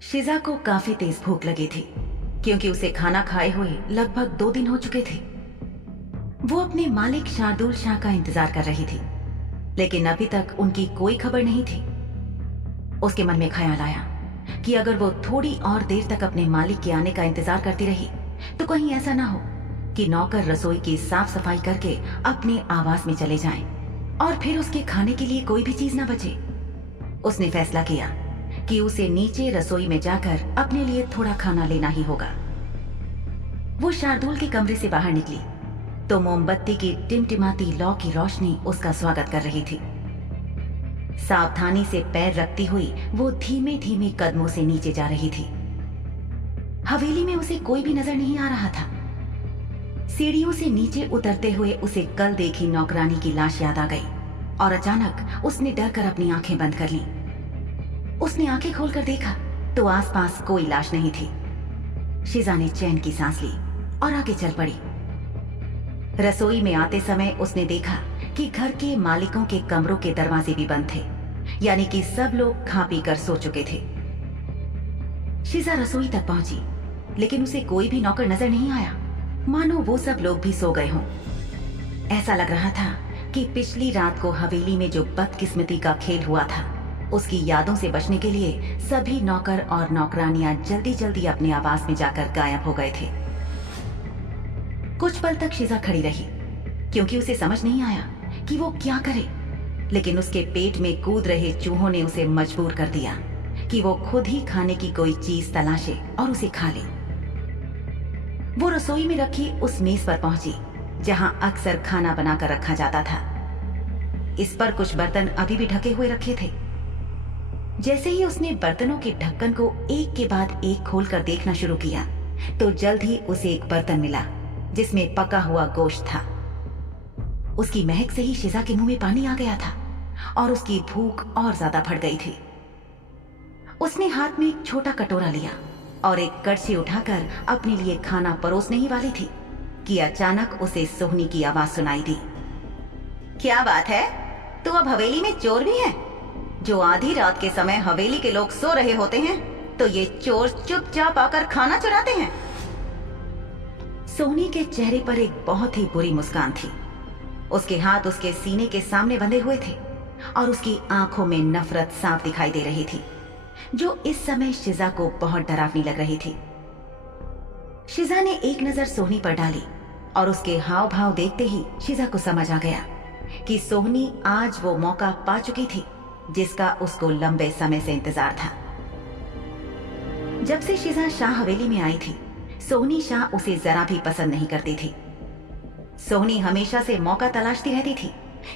शिजा को काफी तेज भूख लगी थी क्योंकि उसे खाना खाए हुए लगभग 2 दिन हो चुके थे। वो अपने मालिक शार्दुल शाह का इंतजार कर रही थी, लेकिन अभी तक उनकी कोई खबर नहीं थी। उसके मन में ख्याल आया कि अगर वो थोड़ी और देर तक अपने मालिक के आने का इंतजार करती रही तो कहीं ऐसा ना हो कि नौकर रसोई की साफ सफाई करके अपने आवास में चले जाएं और फिर उसके खाने के लिए कोई भी चीज ना बचे। उसने फैसला किया कि उसे नीचे रसोई में जाकर अपने लिए थोड़ा खाना लेना ही होगा। वो शार्दुल के कमरे से बाहर निकली तो मोमबत्ती की टिमटिमाती लौ की रोशनी उसका स्वागत कर रही थी। सावधानी से पैर रखती हुई वो धीमे धीमे कदमों से नीचे जा रही थी। हवेली में उसे कोई भी नजर नहीं आ रहा था। सीढ़ियों से नीचे उतरते हुए उसे कल देखी नौकरानी की लाश याद आ गई और अचानक उसने डर कर अपनी आंखें बंद कर ली। उसने आंखें खोलकर देखा तो आसपास कोई लाश नहीं थी। शिजा ने चैन की सांस ली और आगे चल पड़ी। रसोई में आते समय उसने देखा कि घर के मालिकों के कमरों के दरवाजे भी बंद थे, यानी कि सब लोग खा पी कर सो चुके थे। शिजा रसोई तक पहुंची, लेकिन उसे कोई भी नौकर नजर नहीं आया, मानो वो सब लोग भी सो गए हों। ऐसा लग रहा था कि पिछली रात को हवेली में जो बदकिस्मती का खेल हुआ था, उसकी यादों से बचने के लिए सभी नौकर और नौकरानियां जल्दी जल्दी अपने आवास में जाकर गायब हो गए थे। कुछ पल तक शिजा खड़ी रही क्योंकि उसे समझ नहीं आया कि वो क्या करे, लेकिन उसके पेट में कूद रहे चूहों ने उसे मजबूर कर दिया कि वो खुद ही खाने की कोई चीज तलाशे और उसे खा ले। वो रसोई में रखी उस मेज पर पहुंची जहां अक्सर खाना बनाकर रखा जाता था। इस पर कुछ बर्तन अभी भी ढके हुए रखे थे। जैसे ही उसने बर्तनों के ढक्कन को एक के बाद एक खोलकर देखना शुरू किया तो जल्द ही उसे एक बर्तन मिला जिसमें पका हुआ गोश्त था। उसकी महक से ही शिजा के मुंह में पानी आ गया था और उसकी भूख और ज्यादा बढ़ गई थी। उसने हाथ में एक छोटा कटोरा लिया और एक कड़छी उठाकर अपने लिए खाना परोसने ही वाली थी कि अचानक उसे सोहनी की आवाज सुनाई दी। क्या बात है, तू अब हवेली में चोर भी है? जो आधी रात के समय हवेली के लोग सो रहे होते हैं तो ये चोर चुपचाप आकर खाना चुराते हैं। सोहनी के चेहरे पर एक बहुत ही बुरी मुस्कान थी। उसके हाथ उसके सीने के सामने बंधे हुए थे और उसकी आंखों में नफरत साफ दिखाई दे रही थी, जो इस समय शिजा को बहुत डरावनी लग रही थी। शिजा ने एक नजर सोहनी पर डाली और उसके हाव भाव देखते ही शिजा को समझ आ गया कि सोहनी आज वो मौका पा चुकी थी जिसका उसको लंबे समय से इंतजार था। जब से शिजा शाह हवेली में आई थी, सोहनी शाह उसे जरा भी पसंद नहीं करती थी। सोहनी हमेशा से मौका तलाशती रहती थी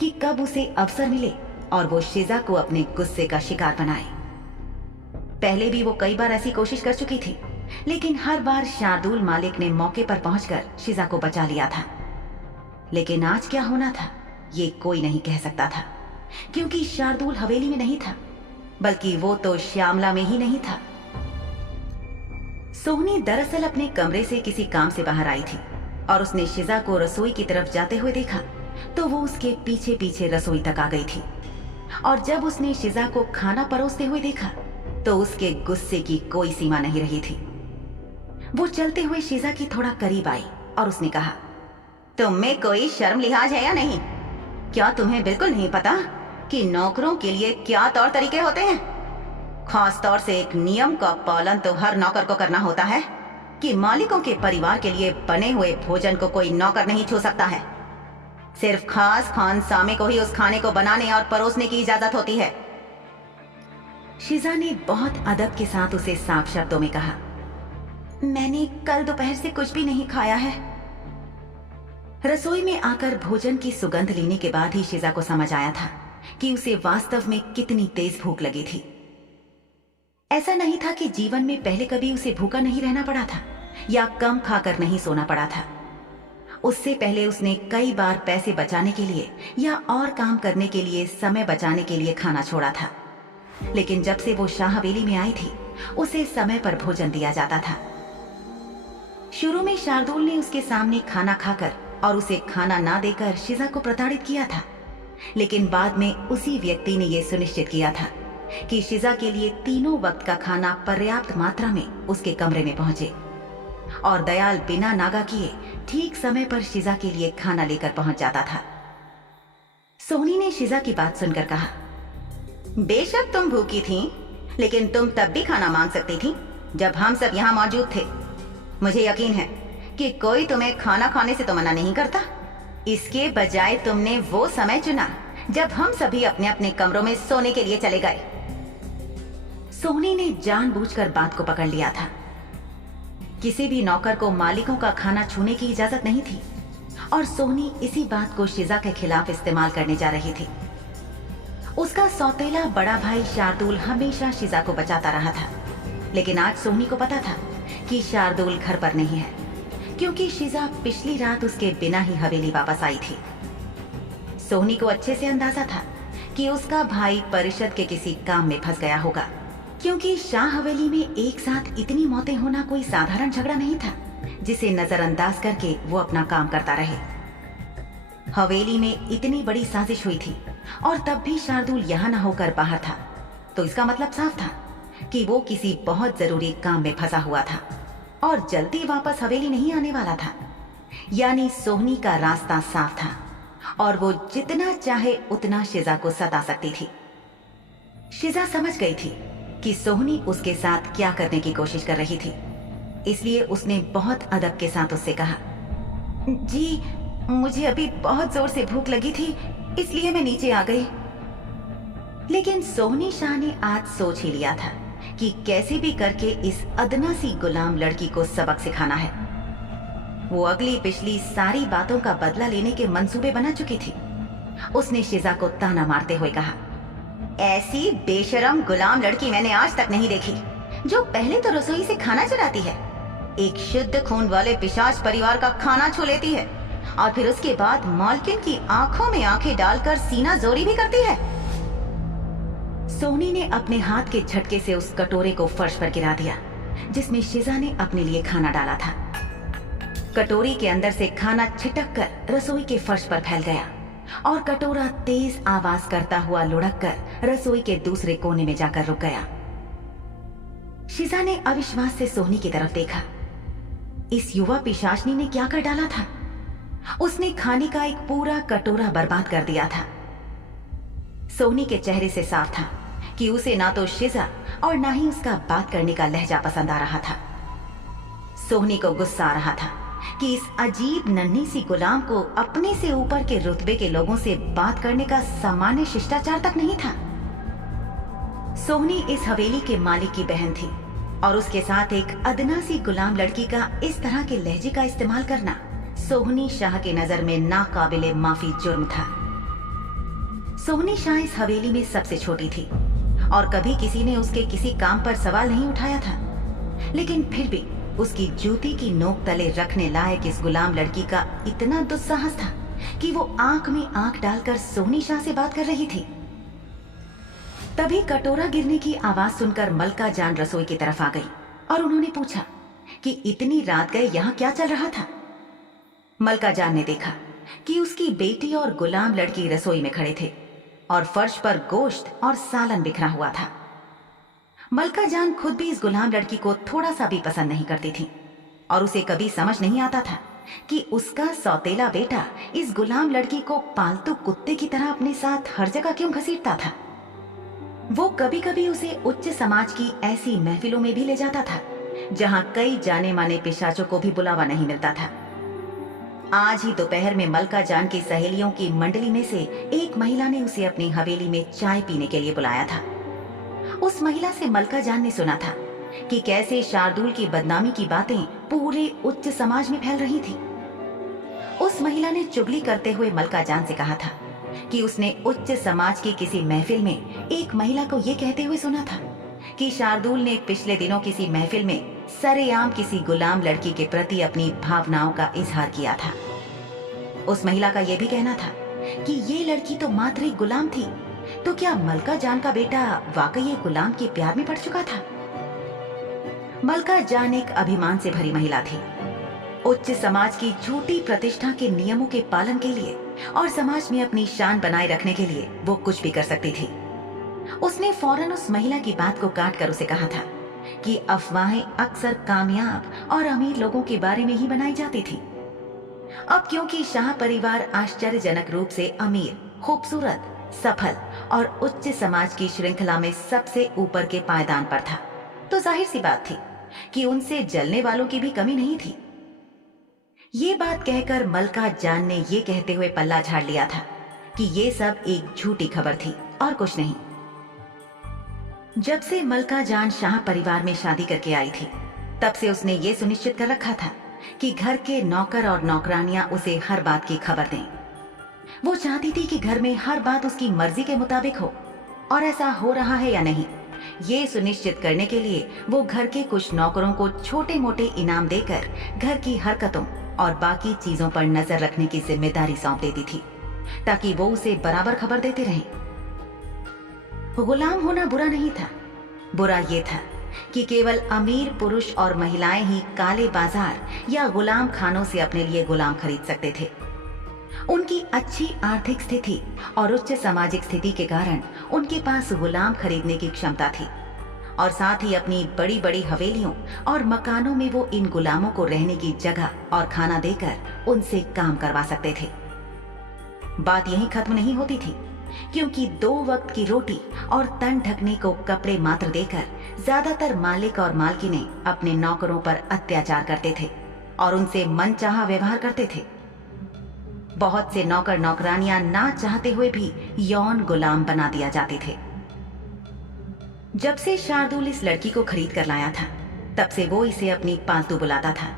कि कब उसे अवसर मिले और वो शिजा को अपने गुस्से का शिकार बनाए। पहले भी वो कई बार ऐसी कोशिश कर चुकी थी, लेकिन हर बार शार्दुल मालिक ने मौके पर पहुंचकर शिजा को बचा लिया था। लेकिन आज क्या होना था ये कोई नहीं कह सकता था, क्योंकि शार्दुल हवेली में नहीं था, बल्कि वो तो श्यामला में ही नहीं था। सोहनी दरअसल अपने कमरे से किसी काम से बाहर आई थी और उसने शिजा को रसोई की तरफ जाते हुए देखा तो वो उसके पीछे पीछे रसोई तक आ गई थी। और जब उसने शिजा को खाना परोसते हुए देखा तो उसके गुस्से की कोई सीमा नहीं रही थी। वो चलते हुए शिजा की थोड़ा करीब आई और उसने कहा, तुम में कोई शर्म लिहाज है या नहीं? क्या तुम्हें बिल्कुल नहीं पता कि नौकरों के लिए क्या तौर तरीके होते हैं? खास तौर से एक नियम का पालन तो हर नौकर को करना होता है कि मालिकों के परिवार के लिए बने हुए भोजन को कोई नौकर नहीं छू सकता है। सिर्फ खास खानसामे को ही उस खाने को बनाने और परोसने की इजाजत होती है। शिजा ने बहुत अदब के साथ उसे साफ शब्दों में कहा, मैंने कल दोपहर से कुछ भी नहीं खाया है। रसोई में आकर भोजन की सुगंध लेने के बाद ही शिजा को समझ आया था कि उसे वास्तव में कितनी तेज भूख लगी थी। ऐसा नहीं था कि जीवन में पहले कभी उसे भूखा नहीं रहना पड़ा था या कम खाकर नहीं सोना पड़ा था। उससे पहले उसने कई बार पैसे बचाने के लिए या और काम करने के लिए, समय बचाने के लिए खाना छोड़ा था, लेकिन जब से वो शाह हवेली में आई थी उसे समय पर भोजन दिया जाता था। शुरू में शार्दुल ने उसके सामने खाना खाकर और उसे खाना ना देकर शिजा को प्रताड़ित किया था, लेकिन बाद में उसी व्यक्ति ने यह सुनिश्चित किया था कि शिजा के लिए तीनों वक्त का खाना पर्याप्त मात्रा में उसके कमरे में पहुंचे, और दयाल बिना नागा किए ठीक समय पर शिजा के लिए खाना लेकर पहुंच जाता था। सोहनी ने शिजा की बात सुनकर कहा, बेशक तुम भूखी थी, लेकिन तुम तब भी खाना मांग सकती थी जब हम सब यहाँ मौजूद थे। मुझे यकीन है कि कोई तुम्हें खाना खाने से तो मना नहीं करता। इसके बजाय तुमने वो समय चुना जब हम सभी अपने अपने कमरों में सोने के लिए चले गए। सोहनी ने जानबूझकर बात को पकड़ लिया था। किसी भी नौकर को मालिकों का खाना छूने की इजाजत नहीं थी, और सोहनी इसी बात को शिजा के खिलाफ इस्तेमाल करने जा रही थी। उसका सौतेला बड़ा भाई शार्दुल हमेशा शिजा को बचाता रहा था, लेकिन आज सोहनी को पता था कि शार्दुल घर पर नहीं है, क्योंकि शिजा पिछली रात उसके बिना ही हवेली वापस आई थी। सोहनी को अच्छे से अंदाजा था कि उसका भाई परिषद के किसी काम में फंस गया होगा, क्योंकि शाह हवेली में एक साथ इतनी मौतें होना कोई साधारण झगड़ा नहीं था जिसे नजरअंदाज करके वो अपना काम करता रहे। हवेली में इतनी बड़ी साजिश हुई थी और तब भी शार्दुल यहाँ न होकर बाहर था, तो इसका मतलब साफ था कि वो किसी बहुत जरूरी काम में फंसा हुआ था और जल्दी वापस हवेली नहीं आने वाला था। यानी सोहनी का रास्ता साफ था और वो जितना चाहे उतना शिजा को सता सकती थी। शिजा समझ गई थी कि सोहनी उसके साथ क्या करने की कोशिश कर रही थी, इसलिए उसने बहुत अदब के साथ उससे कहा, जी मुझे अभी बहुत जोर से भूख लगी थी, इसलिए मैं नीचे आ गई। लेकिन सोहनी शाह ने आज सोच ही लिया था कि कैसे भी करके इस अदना सी गुलाम लड़की को सबक सिखाना है। वो अगली पिछली सारी बातों का बदला लेने के मंसूबे बना चुकी थी। उसने शिजा को ताना मारते हुए कहा, ऐसी बेशरम गुलाम लड़की मैंने आज तक नहीं देखी, जो पहले तो रसोई से खाना चुराती है, एक शुद्ध खून वाले पिशाच परिवार का खाना छू लेती है और फिर उसके बाद मालकिन की आंखों में आंखें डालकर सीना जोरी भी करती है। सोहनी ने अपने हाथ के झटके से उस कटोरे को फर्श पर गिरा दिया जिसमें शिजा ने अपने लिए खाना डाला था। कटोरी के अंदर से खाना छिटक कर रसोई के फर्श पर फैल गया और कटोरा तेज आवाज करता हुआ लुढ़क कर रसोई के दूसरे कोने में जाकर रुक गया। शिजा ने अविश्वास से सोहनी की तरफ देखा। इस युवा पिशाचनी ने क्या कर डाला था? उसने खाने का एक पूरा कटोरा बर्बाद कर दिया था। सोहनी के चेहरे से साफ था कि उसे ना तो शिजा और ना ही उसका बात करने का लहजा पसंद आ रहा था। सोहनी को गुस्सा आ रहा था कि इस अजीब नन्ही सी गुलाम को अपने से ऊपर के रुतबे के लोगों से बात करने का सामान्य शिष्टाचार तक नहीं था। सोहनी इस हवेली के मालिक की बहन थी और उसके साथ एक अदना सी गुलाम लड़की का इस तरह के लहजे का इस्तेमाल करना सोहनी शाह के नजर में नाकाबिले माफी जुर्म था। सोहनी शाह इस हवेली में सबसे छोटी थी और कभी किसी ने उसके किसी काम पर सवाल नहीं उठाया था, लेकिन फिर भी उसकी जूती की नोक तले रखने लायक इस गुलाम लड़की का इतना दुस्साहस था कि वो आंख में आंख डालकर सोहनी शाह से बात कर रही थी। तभी कटोरा गिरने की आवाज सुनकर मलका जान रसोई की तरफ आ गई और उन्होंने पूछा कि इतनी रात गए यहाँ क्या चल रहा था। मलका जान ने देखा कि उसकी बेटी और गुलाम लड़की रसोई में खड़े थे और फर्श पर गोश्त और सालन बिखरा हुआ था। मलका जान खुद भी इस गुलाम लड़की को थोड़ा सा भी पसंद नहीं करती थी और उसे कभी समझ नहीं आता था कि उसका सौतेला बेटा इस गुलाम लड़की को पालतू कुत्ते की तरह अपने साथ हर जगह क्यों घसीटता था। वो कभी कभी उसे उच्च समाज की ऐसी महफिलों में भी ले जाता था जहां कई जाने माने पिशाचों को भी बुलावा नहीं मिलता था। आज ही दोपहर में मलका जान की सहेलियों की मंडली में से एक महिला ने उसे अपनी हवेली में चाय पीने के लिए बुलाया था। उस महिला से मलका जान ने सुना था कि कैसे शार्दुल की बदनामी की बातें पूरे उच्च समाज में फैल रही थी। उस महिला ने चुगली करते हुए मलका जान से कहा था कि उसने उच्च समाज की किसी महफिल में एक महिला को ये कहते हुए सुना था कि शार्दुल ने पिछले दिनों किसी महफिल में सरेआम किसी गुलाम लड़की के प्रति अपनी भावनाओं का इजहार किया था। उस महिला का यह भी कहना था कि ये लड़की तो मात्र एक गुलाम थी, तो क्या मलका जान का बेटा वाकई एक गुलाम के प्यार में पड़ चुका था? मलका जान एक अभिमान से भरी महिला थी। उच्च समाज की झूठी प्रतिष्ठा के नियमों के पालन के लिए और समाज में अपनी शान बनाए रखने के लिए वो कुछ भी कर सकती थी। उसने फौरन उस महिला की बात को काट कर उसे कहा था कि अफवाहें अक्सर कामयाब और अमीर लोगों के बारे में ही बनाई जाती थी। अब क्योंकि शाह परिवार आश्चर्यजनक रूप से अमीर, खूबसूरत, सफल और उच्च समाज की श्रृंखला में सबसे ऊपर के पायदान पर था, तो जाहिर सी बात थी कि उनसे जलने वालों की भी कमी नहीं थी। ये बात कहकर मलका जान ने ये कहते हुए पल्ला झाड़ लिया था कि ये सब एक झूठी खबर थी और कुछ नहीं। जब से मलका जान शाह परिवार में शादी करके आई थी, तब से उसने ये सुनिश्चित कर रखा था कि घर के नौकर और नौकरानियां उसे हर बात की खबर दें। वो चाहती थी कि घर में हर बात उसकी मर्जी के मुताबिक हो, और ऐसा हो रहा है या नहीं, ये सुनिश्चित करने के लिए वो घर के कुछ नौकरों को छोटे मोटे इनाम देकर घर की हरकतों और बाकी चीजों पर नजर रखने की जिम्मेदारी सौंप देती थी, ताकि वो उसे बराबर खबर देते रहें। गुलाम होना बुरा नहीं था, बुरा ये था कि केवल अमीर पुरुष और महिलाएं ही काले बाजार या गुलाम खानों से अपने लिए गुलाम खरीद सकते थे। उनकी अच्छी आर्थिक स्थिति और उच्च सामाजिक स्थिति के कारण उनके पास गुलाम खरीदने की क्षमता थी, और साथ ही अपनी बड़ी बड़ी हवेलियों और मकानों में वो इन गुलामों को रहने की जगह और खाना देकर उनसे काम करवा सकते थे। बात यहीं खत्म नहीं होती थी, क्योंकि 2 वक्त की रोटी और तन ढकने को कपड़े मात्र देकर ज्यादातर मालिक और मालकिनें अपने नौकरों पर अत्याचार करते थे और उनसे मनचाहा व्यवहार करते थे। बहुत से नौकर नौकरानियां ना चाहते हुए भी यौन गुलाम बना दिया जाते थे। जब से शार्दुल इस लड़की को खरीद कर लाया था, तब से वो इसे अपनी पालतू बुलाता था,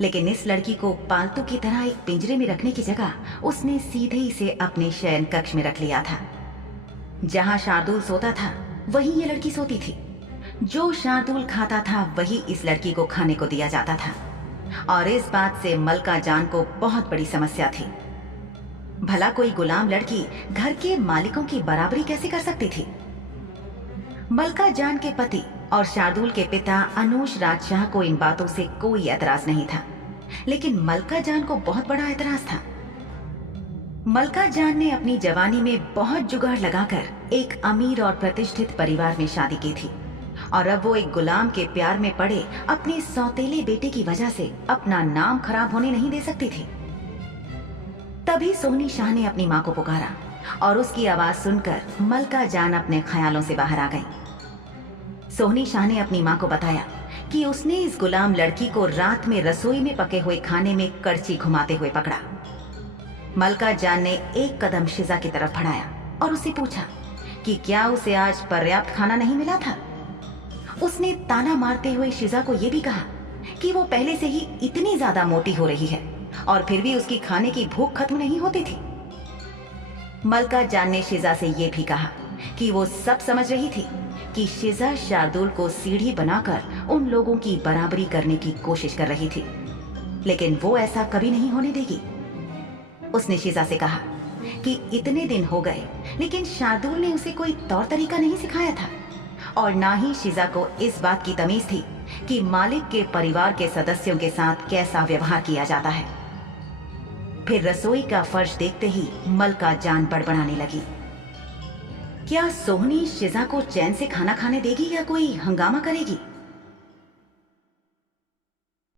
लेकिन इस लड़की को पालतू की तरह एक पिंजरे में रखने की जगह उसने सीधे इसे अपने शयन कक्ष में रख लिया था। जहां शार्दुल सोता था वहीं ये लड़की सोती थी। जो शार्दुल खाता था वही इस लड़की को खाने को दिया जाता था, और इस बात से मलका जान को बहुत बड़ी समस्या थी। भला कोई गुलाम लड़की घर के मालिकों की बराबरी कैसे कर सकती थी? मलका जान के पति और शार्दुल के पिता अनूश राजशाह को इन बातों से कोई एतराज नहीं था, लेकिन मलका जान को बहुत बड़ा एतराज था। मलका जान ने अपनी जवानी में बहुत जुगाड़ लगाकर एक अमीर और प्रतिष्ठित परिवार में शादी की थी, और अब वो एक गुलाम के प्यार में पड़े अपने सौतेले बेटे की वजह से अपना नाम खराब होने नहीं दे सकती थी। तभी सोहनी शाह ने अपनी मां को पुकारा, और उसकी आवाज सुनकर मलका जान अपने ख्यालों से बाहर आ गई। सोहनी शाह ने अपनी मां को बताया कि उसने इस गुलाम लड़की को रात में रसोई में पके हुए खाने में करची घुमाते हुए पकड़ा। मलका जान ने एक कदम शिजा की तरफ बढ़ाया और उससे पूछा कि क्या उसे आज पर्याप्त खाना नहीं मिला था। उसने ताना मारते हुए शिजा को यह भी कहा कि वो पहले से ही इतनी ज्यादा मोटी हो रही है और फिर भी उसकी खाने की भूख खत्म नहीं होती थी। मलका जान ने शिजा से यह भी कहा कि वो सब समझ रही थी कि शिजा शार्दुल को सीढ़ी बनाकर उन लोगों की बराबरी करने की कोशिश कर रही थी, लेकिन वो ऐसा कभी नहीं होने देगी। उसने शिजा से कहा कि इतने दिन हो गए, लेकिन शार्दुल ने उसे कोई तौर तरीका नहीं सिखाया था, और ना ही शिजा को इस बात की तमीज थी कि मालिक के परिवार के सदस्यों के साथ कैसा व्यवहार किया जाता है। फिर रसोई का फर्श देखते ही मलका जान बड़बड़ाने लगी। क्या सोहनी शिजा को चैन से खाना खाने देगी या कोई हंगामा करेगी?